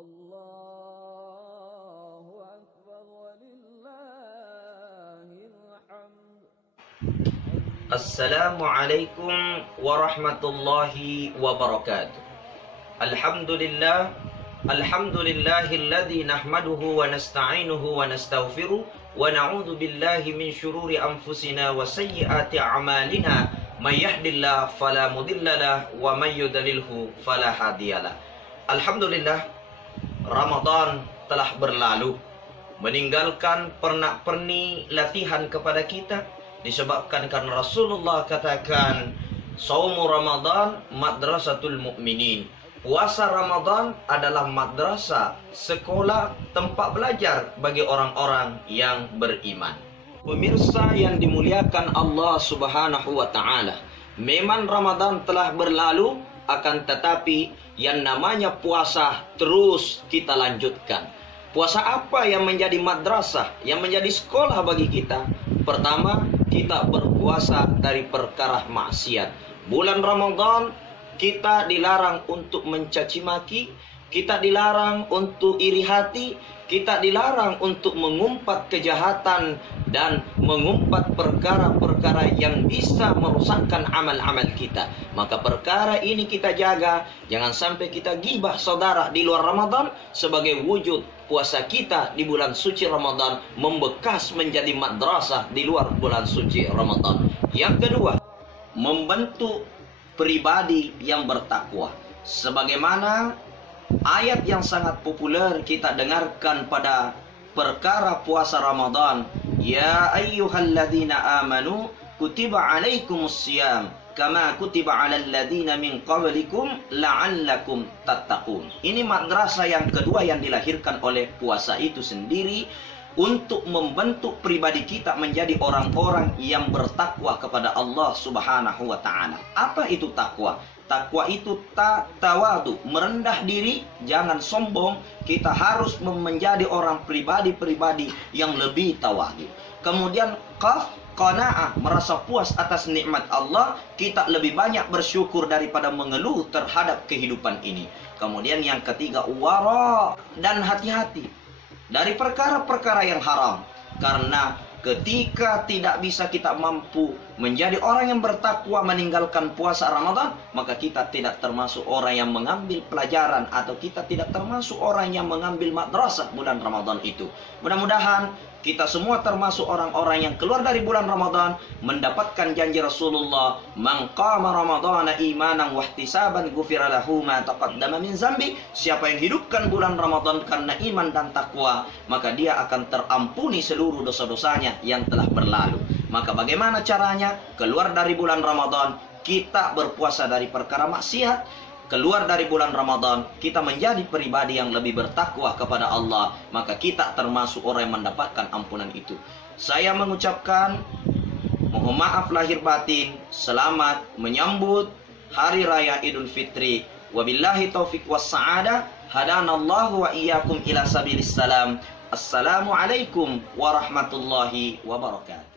Allahu Akbar walillahil hamd. Assalamualaikum warahmatullahi wabarakatuh. Alhamdulillahilladzi nahmaduhu wa nasta'inuhu wa nastaghfiruh wa na'udzu billahi min syururi anfusina wa sayyiati a'malina. May yahdihillahu fala mudhillalah wa may yudlilhu fala hadiyalah. Alhamdulillah, Ramadan telah berlalu, meninggalkan pernak-pernik latihan kepada kita, disebabkan karena Rasulullah katakan, Shaumu Ramadan madrasatul mu'minin. Puasa Ramadan adalah madrasah, sekolah, tempat belajar bagi orang-orang yang beriman. Pemirsa yang dimuliakan Allah Subhanahu wa ta'ala, memang Ramadan telah berlalu, akan tetapi yang namanya puasa terus kita lanjutkan. Puasa apa yang menjadi madrasah, yang menjadi sekolah bagi kita? Pertama, kita berpuasa dari perkara maksiat. Bulan Ramadan kita dilarang untuk mencaci maki, kita dilarang untuk iri hati, kita dilarang untuk mengumpat kejahatan dan mengumpat perkara-perkara yang bisa merusakkan amal-amal kita. Maka perkara ini kita jaga, jangan sampai kita gibah saudara di luar Ramadan, sebagai wujud puasa kita di bulan suci Ramadan membekas menjadi madrasah di luar bulan suci Ramadan. Yang kedua, membentuk pribadi yang bertakwa. Sebagaimana ayat yang sangat populer kita dengarkan pada perkara puasa Ramadan, ya ayyuhalladzina amanu kutiba alaikumussyam kama kutiba alal ladzina min qablikum la'allakum tattaqun. Ini madrasah yang kedua yang dilahirkan oleh puasa itu sendiri, untuk membentuk pribadi kita menjadi orang-orang yang bertakwa kepada Allah Subhanahu wa ta'ala. Apa itu takwa? Takwa itu tawadu, merendah diri, jangan sombong. Kita harus menjadi orang pribadi-pribadi yang lebih tawadu. Kemudian qanaah, merasa puas atas nikmat Allah, kita lebih banyak bersyukur daripada mengeluh terhadap kehidupan ini. Kemudian yang ketiga, wara, dan hati-hati dari perkara-perkara yang haram. Karena ketika tidak bisa kita mampu menjadi orang yang bertakwa meninggalkan puasa Ramadan, maka kita tidak termasuk orang yang mengambil pelajaran, atau kita tidak termasuk orang yang mengambil madrasah bulan Ramadan itu. Mudah-mudahan kita semua termasuk orang-orang yang keluar dari bulan Ramadan mendapatkan janji Rasulullah, man qama ramadhana imanan wahtisaban ghufira lahu ma taqaddama min zambi. Siapa yang hidupkan bulan Ramadan karena iman dan takwa, maka dia akan terampuni seluruh dosa-dosanya yang telah berlalu. Maka bagaimana caranya keluar dari bulan Ramadan? Kita berpuasa dari perkara maksiat. Keluar dari bulan Ramadan, kita menjadi pribadi yang lebih bertakwa kepada Allah, maka kita termasuk orang yang mendapatkan ampunan itu. Saya mengucapkan mohon maaf lahir batin, selamat menyambut Hari Raya Idul Fitri. Wabillahi taufiq was sa'adah. Hadanallahu wa iyyakum ila sabilis salam. Assalamualaikum warahmatullahi wabarakatuh.